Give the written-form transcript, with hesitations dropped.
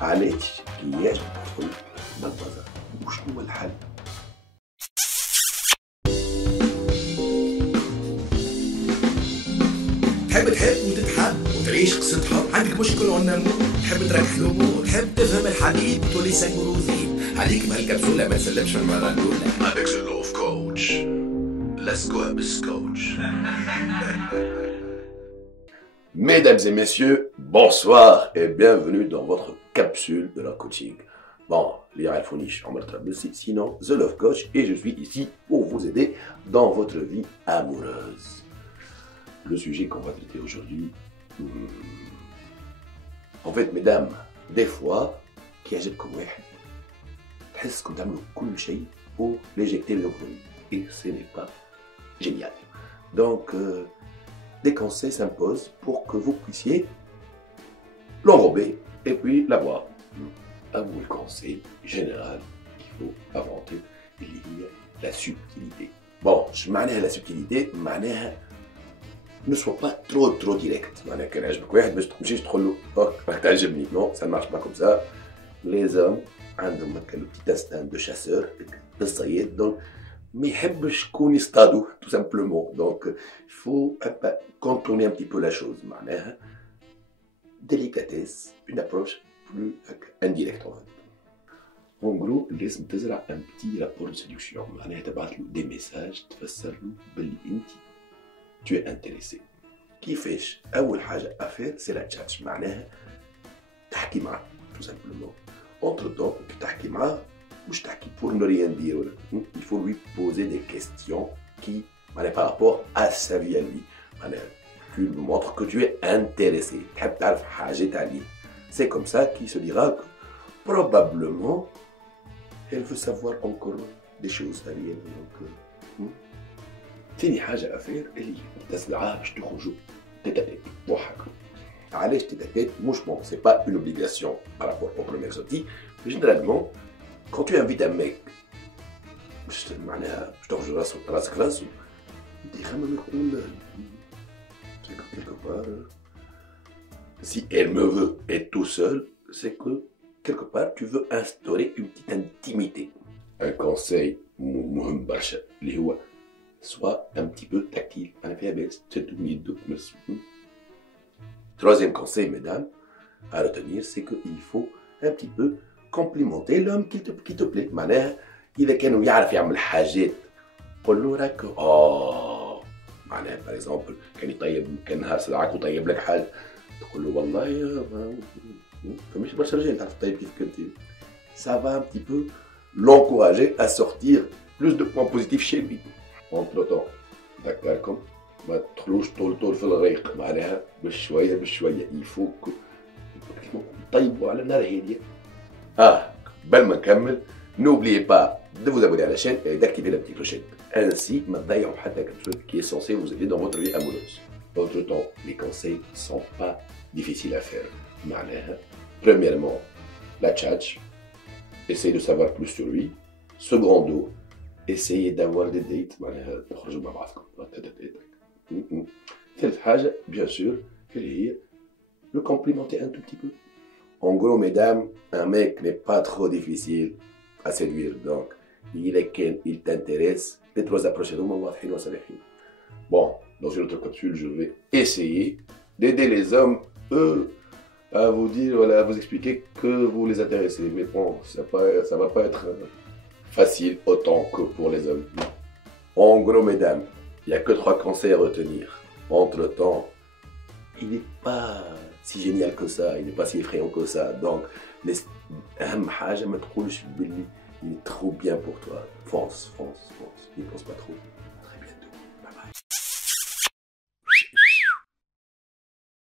علاش كي تدخل للبازار وشنو هو الحل؟ تحب وتتحب وتعيش قصة حب، عندك مشكل ونمو، تحب تركح الأمور، تحب تفهم الحديد تولي سنجروزين، عليك بهالكبسولة ما تسلمش في المرة الأولى. Avec The Love Coach. Let's go Abyss Coach. Mesdames et messieurs, bonsoir et bienvenue dans votre capsule de la coaching. Bon, les Alphoniches en Maltrabussi, sinon The Love Coach et je suis ici pour vous aider dans votre vie amoureuse. Le sujet qu'on va traiter aujourd'hui, en fait, mesdames, des fois, qui يعجبكم واحد تحسكم تعملوا كل شيء pour l'éjecter de votre vie et ce n'est pas génial. Donc, des conseils s'imposent pour que vous puissiez l'enrober et puis l'avoir. Un bon conseil général qu'il faut inventer, il y a la subtilité. Bon, je معناها la subtilité, معناها ne sois pas trop direct. معناها كان عجبك واحد باش تمشيش تقول له راك تعجبني. Non, ça ne marche pas comme ça. Les hommes عندهم هكا le petit instinct de chasseur, بالصيد, donc ما يحبش شكون يصطادوه tout simplement. Donc il faut contourner un petit peu la chose. معناها délicatesse, une approche plus indirecte. En gros, لازم تزرع un petit rapport de séduction. معناها تبعث له des messages تفسر له باللي انت tu es intéressé. كيفاش؟ أول حاجة à faire c'est la chat. معناها تحكي معاه tout simplement. Entre temps, كي تحكي معاه مش تحكي pour ne rien dire. Il faut lui poser des questions qui, par rapport à sa vie à lui. Tu lui montres que tu es intéressé. تحب تعرف حاجات عليه. C'est comme ça qu'il se dira que probablement elle veut savoir encore des choses عليه. Donc, ثاني حاجة أفير اللي تسمعها باش تخرجوا تيت بوحدكم. علاش تيت مش bon, c'est pas une obligation par rapport aux premières sorties, mais généralement quand tu invites un mec باش معناها باش تخرج راسك راسه يخمم يقول quelque part si elle me veut être tout seul, c'est que quelque part tu veux instaurer une petite intimité. Un conseil مهم برشا اللي هو soit un petit peu tactile. Troisième conseil, mesdames, à retenir, c'est qu'il faut un petit peu complimenter l'homme qui te plaît. معناها إذا كانوا يعرف يعمل حاجات قول له راك معناها par exemple كان نهار صدعك وطيب لك حاجة تقول له والله فماش برشا رجال تعرف طيب كيف كنت. Ça va un petit peu l'encourager à sortir plus de points positifs chez lui. Entre temps, ذكركم ما تدخلوش طول في الغريق. معناها بشويه il faut que طيبوا على نار هاديه. قبل ما نكمل, n'oubliez pas de vous abonner à la chaîne et d'activer la petite clochette. Ainsi, ما تضيعوا حتى quelque qui est censé vous aider dans votre vie amoureuse. Entre temps, les conseils sont pas difficiles à faire. معناها premièrement, la tchatch, essayez de savoir plus sur lui. Secondo, essayez d'avoir des dates. معناها تخرجوا مع بعضكم. ثالث حاجة, bien sûr, اللي هي le complimenter un tout petit peu. En gros, mesdames, un mec n'est pas trop difficile à séduire. Donc, il t'intéresse. Les trois approches هذوما واضحين وصريحين. Bon, dans une autre capsule, je vais essayer d'aider les hommes, eux, à vous dire, voilà, à vous expliquer que vous les intéressez. Mais bon, ça va pas être facile autant que pour les hommes. En gros, mesdames, il n'y a que 3 conseils à retenir. Entre-temps, il n'est pas si génial que ça, il n'est pas si effrayant que ça. Donc, أهم حاجة ما تقولش باللي il est trop bien pour toi. Fonce. Il ne pense pas trop.